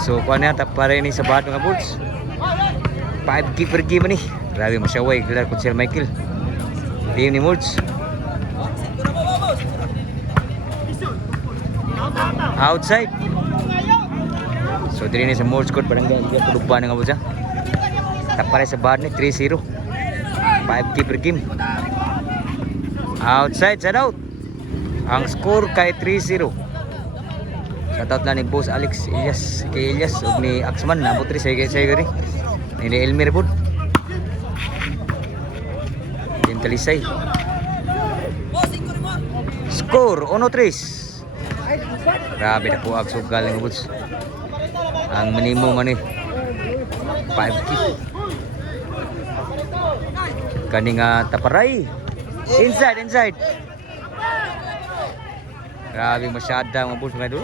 So kuha na tapare ni sa bahat mga bulls. 5 keeper game ni. Grabe masyaway kila kun Sir Michael. Team ni Mulch. Outside. So diri ni sa Mulch court barangay dia tudugban nga bulls ha. Tapare sa bahat ni 3-0. 5 keeper game. Outside, side out. Ang score kay 3-0. Shoutout na ni Boss Alex Elias, kay Elias ug ni Axman na putri sa gari. Ni Elmer pod. Din Talisay. Score 1-3. Grabe na po ang sugal ng Bulls. Ang minimum man ni 5K. Kaning taparay. Inside. Grabe masyada mga Bulls mga idol.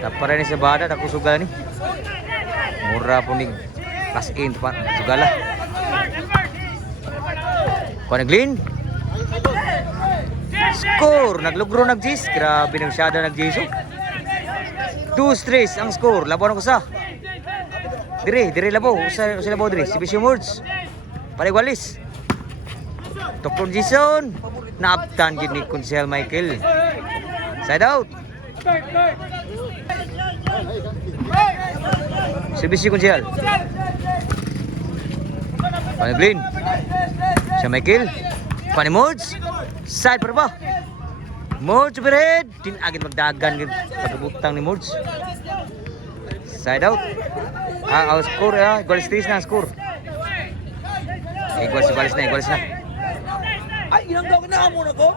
Taparay ni sa bada ako sugal ni. Mura po ni plus in pa sugala. Kuha Glyn. Score naglugro nag-jis. Grabe na masyada nag-jiso. 2-3 ang score. Labaw ko sa. Dire labaw. Usa labaw dire. Si Bishop Words. Paligwalis. Dr. Jason. Naabtan gid ni Kunsel Michael. Side out. Si Bishop Kunsel. Glyn. Si Michael. Pani Words. Side para ba? Mords overhead. Agad magdagan pagbutang ni Mords. Side out. Ang score goal stage na score. Igual na. Ay, inanggaw na mo na ko.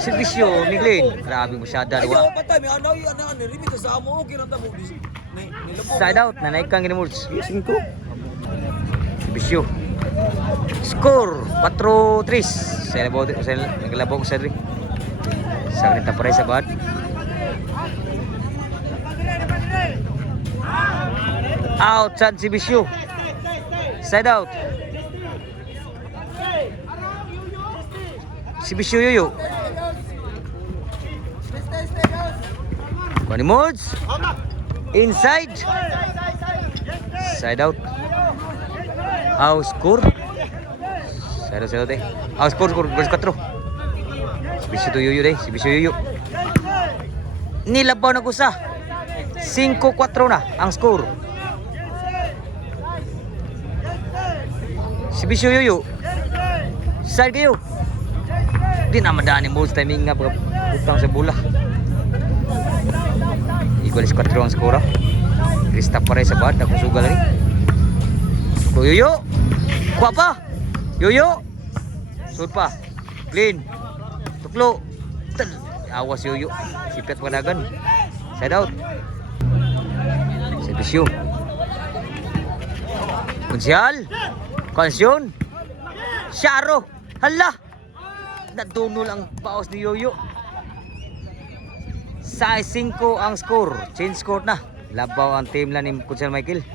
Servisyo ni Glenn. Grabe masyada. Ay, ako patay. May anaw yung anaw. Nirimit sa amo. Kiranda mo. Side out. Nanaik kang ni Mords. Servisyo. Score 4-3. Sa naglabog sa rin. Sa rin taparay sa bad. Out San Servisyo. Side out. Servisyo Yoyo. Kuha ni Mods. Inside. Side out. Out score. Side out eh. Out score 4. Servisyo to Yoyo deh. Servisyo Yoyo. Nilabaw na ko sa 5-4 na ang score. Servisyo Yoyo. Side kayo. Di na madaan ni Mods timing nga pagputang sa bola. Igualis 4 ang score. Krista pare sa bad. Ako sugal rin. Yoyo. Kuha pa. Yoyo. Sud pa. Clean. Tuklo. Awas Yoyo. Sipet panagan. Side out. Servisyo. Kunsyal. Konsyon. Syaro. Hala. Nadunol ang paos ni Yoyo. Sa 5 ang score. Change score na. Labaw ang team lang ni Kunsel Michael.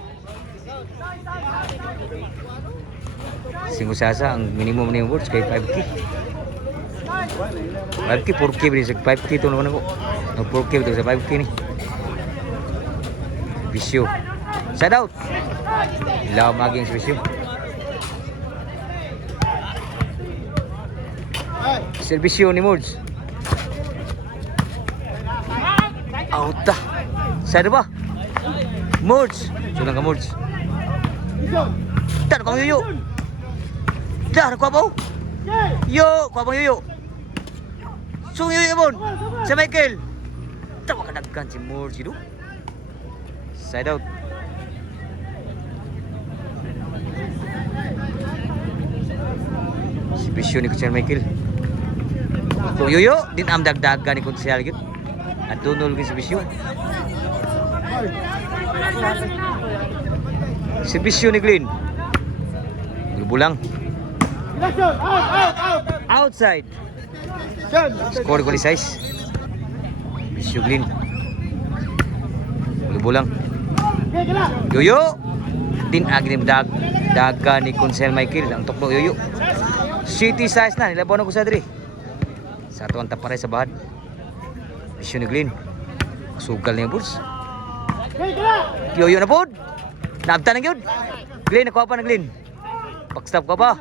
5 sasa ang minimum ni Words kay 5K. 5K 4K din sa 5K to naman ako. 4K to sa 5K ni. Bisyo. Side out. Ilaw maging Bisyo. Servisyo ni Mods. Auta. Side ba? Mods. Sulang ka Mods. Tan kang Yoyo. Dah ko ba? Yo, ko ba Yoyo? Sung Yoyo bon. Sa Michael. Tawa ka dagkan si Mods itu. Side out. Servisyo ni Kunsel Michael. So Yoyo, din am dagdagan ni Kunsel gid. Adunol gid servisyo. Servisyo ni Glenn. Bulang. Outside. Score goal size. Servisyo Glenn. Bulang. Yoyo. Din agim dagan ni Kunsel Michael ang tuklo Yoyo. City size na nilabaw na ko sa diri. Sa tuwan taparay sa bahad. Servisyo ni Glenn. Sugal niya Bulls. Yoyo na pod. Nabtan na gyud. Glenn, nakuha pa na Glenn. Pag-stop ka pa.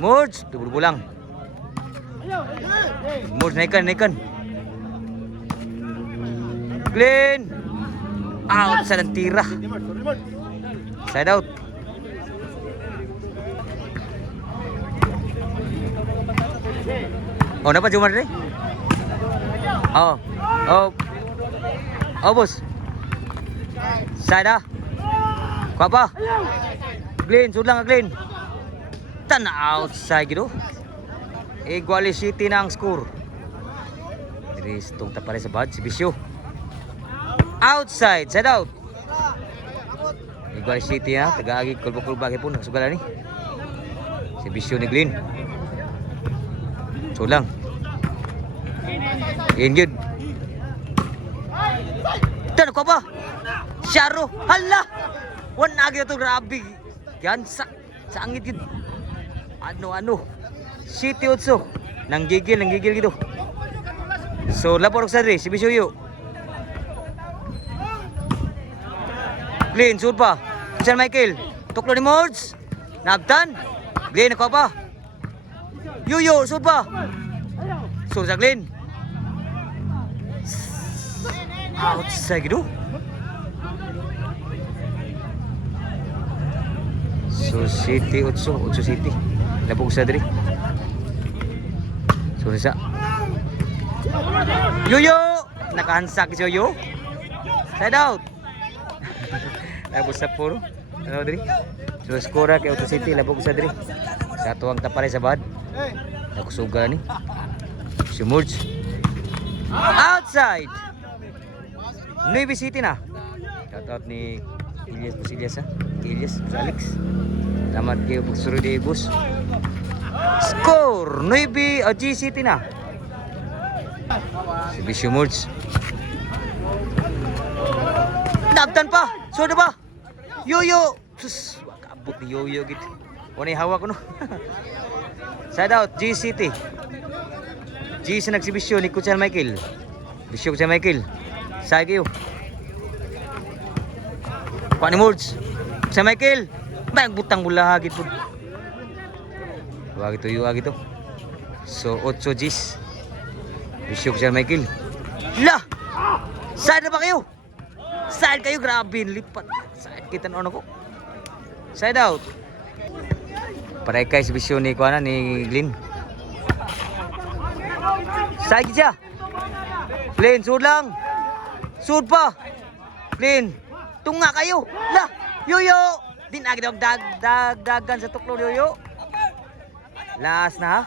Mords, dubul lang. Mords, naikan. Glenn. Out sa tira. Side out. Oh, dapat Jumar rin? Oh. Oh, boss. Side ah. Kuha pa. Glenn, sud lang ka Glenn. Tana outside gitu. Iguali City na ang score. Diri itong tapare sa bad si Bisyo. Outside, side out. Iguali City ha, taga-agi kulba-kulba po nakasugalan ni. Si Bisyo ni Glenn. So lang. In good. Tana ko ba? Sharo, hala. Wan agi to grabe. Yan sa angit yun. Ano. City Otso. Nanggigil gitu. So lapor sa dre si Bisyo. Glenn, sud pa. San Michael. Tuklo ni Mords. Nabtan. Glenn, ako pa. Yoyo, sud pa. Sud sa Glenn. Outside gitu. So City Otso City. Labog sa diri. So sa. Yoyo, nakahansak si Yoyo. Side out. Labog sa puro. Ano diri? So skora kay Otso City labog sa diri. Sa tuwang tapare sa bad. Nakusuga ni. Si Murj. Outside. Navy City na. Shout out ni Ilyas ha. Ilyas Alex. Salamat kayo pagsuro di boss. Score Navy G City na. Si Bisyo Murj. Nabtan pa. Soda ba? Yoyo. Sus, kabut ni Yoyo gid. Wala hawak ko no. Side out G City. G sa nagsibisyo ni Kuchan Michael. Bisyo Kuchan Michael. Say kayo. Kuha ni Murj. Kuchan Michael. Bang butang bola hagit po. Wag ito. So 8 Gs. Bisyo Kuchan Michael. La! Side na ba kayo? Side kayo, grabe, lipat. Side kita na ano ko. Side out. Paray kay si Bisyo ni kuana ni Glenn. Side siya. Glenn, sud lang. Sud pa. Glenn, tunga kayo. La, Yoyo. Din agi dagan sa tuklo ni Yoyo. Last na ha.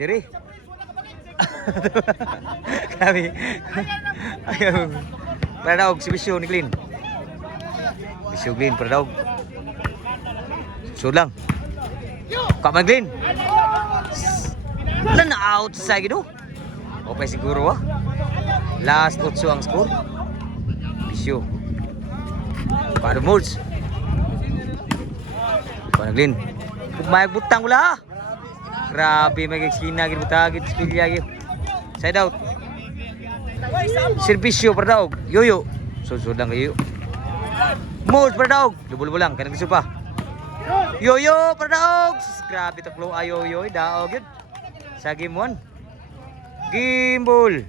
Diri. Kami. Ayaw. Paradaog si Bisyo ni Glenn. Bisyo Glenn, paradaog. Sud lang. Kaman Glenn. Na out sa gido. Okay siguro ah. Last 8 ang score. Bisyo. Para Murj. Para Glenn. May butang wala ha. Grabe may eksina gid butagid skilya gid. Side out. Servisyo para daog. Yoyo. Susud lang kayo. Murj para daog. Dubol-bol lang kanang gusto pa. Yoyo para daog. Grabe taklo ayo yoy daog yun. Sa game 1. Gimbal.